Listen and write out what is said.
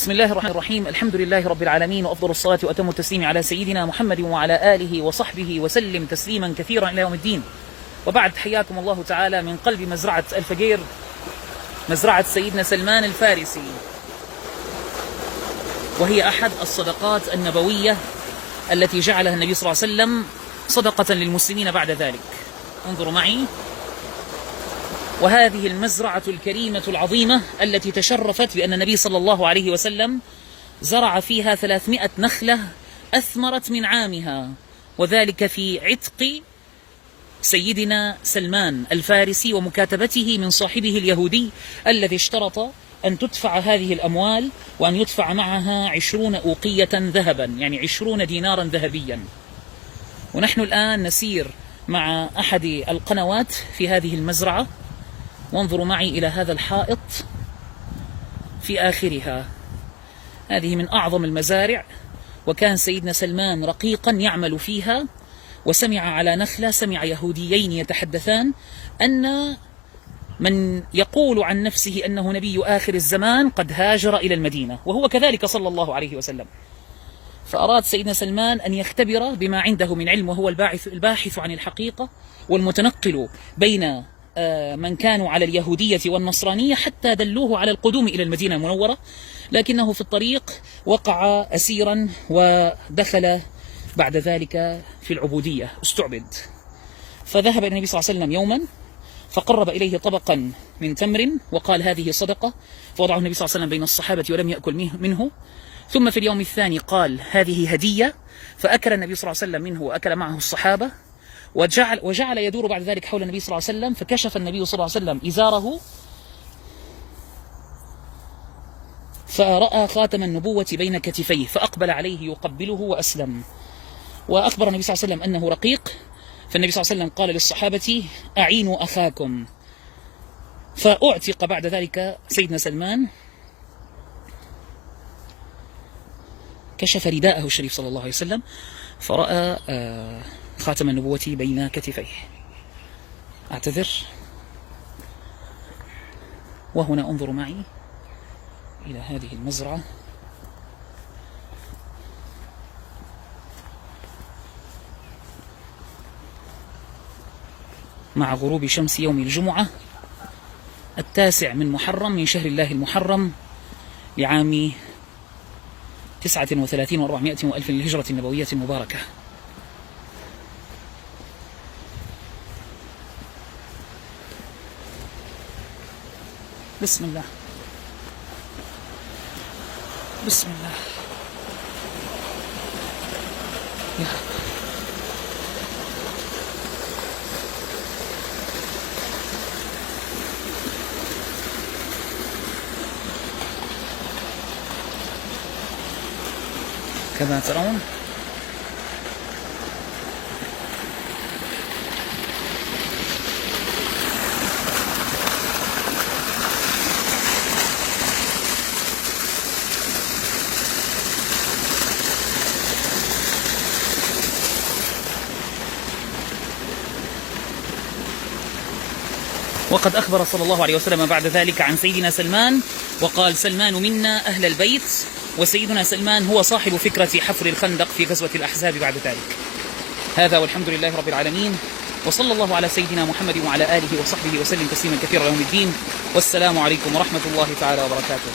بسم الله الرحمن الرحيم. الحمد لله رب العالمين، وأفضل الصلاة وأتم التسليم على سيدنا محمد وعلى آله وصحبه وسلم تسليما كثيرا إلى يوم الدين. وبعد، حياكم الله تعالى من قلب مزرعة الفقير، مزرعة سيدنا سلمان الفارسي، وهي أحد الصدقات النبوية التي جعلها النبي صلى الله عليه وسلم صدقة للمسلمين بعد ذلك. انظروا معي، وهذه المزرعة الكريمة العظيمة التي تشرفت بأن النبي صلى الله عليه وسلم زرع فيها 300 نخلة أثمرت من عامها، وذلك في عتق سيدنا سلمان الفارسي ومكاتبته من صاحبه اليهودي الذي اشترط أن تدفع هذه الأموال وأن يدفع معها 20 أوقية ذهبا، يعني 20 دينارا ذهبيا. ونحن الآن نسير مع أحد القنوات في هذه المزرعة، وانظروا معي إلى هذا الحائط في آخرها. هذه من أعظم المزارع، وكان سيدنا سلمان رقيقا يعمل فيها، وسمع على نخلة، سمع يهوديين يتحدثان أن من يقول عن نفسه أنه نبي آخر الزمان قد هاجر إلى المدينة، وهو كذلك صلى الله عليه وسلم. فأراد سيدنا سلمان أن يختبر بما عنده من علم، وهو الباحث عن الحقيقة والمتنقل بين من كانوا على اليهودية والنصرانية، حتى دلوه على القدوم إلى المدينة المنورة، لكنه في الطريق وقع أسيرا ودخل بعد ذلك في العبودية، استعبد. فذهب إلى النبي صلى الله عليه وسلم يوما فقرب إليه طبقا من تمر وقال هذه صدقة، فوضعه النبي صلى الله عليه وسلم بين الصحابة ولم يأكل منه. ثم في اليوم الثاني قال هذه هدية، فأكل النبي صلى الله عليه وسلم منه وأكل معه الصحابة، وجعل يدور بعد ذلك حول النبي صلى الله عليه وسلم، فكشف النبي صلى الله عليه وسلم إزاره فرأى خاتم النبوة بين كتفيه، فأقبل عليه يقبله وأسلم. وأخبر النبي صلى الله عليه وسلم أنه رقيق، فالنبي صلى الله عليه وسلم قال للصحابة أعينوا أخاكم، فأعتق بعد ذلك سيدنا سلمان، كشف رداءه الشريف صلى الله عليه وسلم فرأى خاتم النبوة بين كتفيه. أعتذر. وهنا انظروا معي إلى هذه المزرعة، مع غروب شمس يوم الجمعة 9 من محرم من شهر الله المحرم لعام 39 و400 وألف للهجرة النبوية المباركة. بسم الله، بسم الله يا رب. كما ترون وقد أخبر صلى الله عليه وسلم بعد ذلك عن سيدنا سلمان وقال سلمان منا أهل البيت، وسيدنا سلمان هو صاحب فكرة حفر الخندق في غزوة الأحزاب بعد ذلك. هذا والحمد لله رب العالمين، وصلى الله على سيدنا محمد وعلى آله وصحبه وسلم تسليما كثيرا يوم الدين. والسلام عليكم ورحمة الله تعالى وبركاته.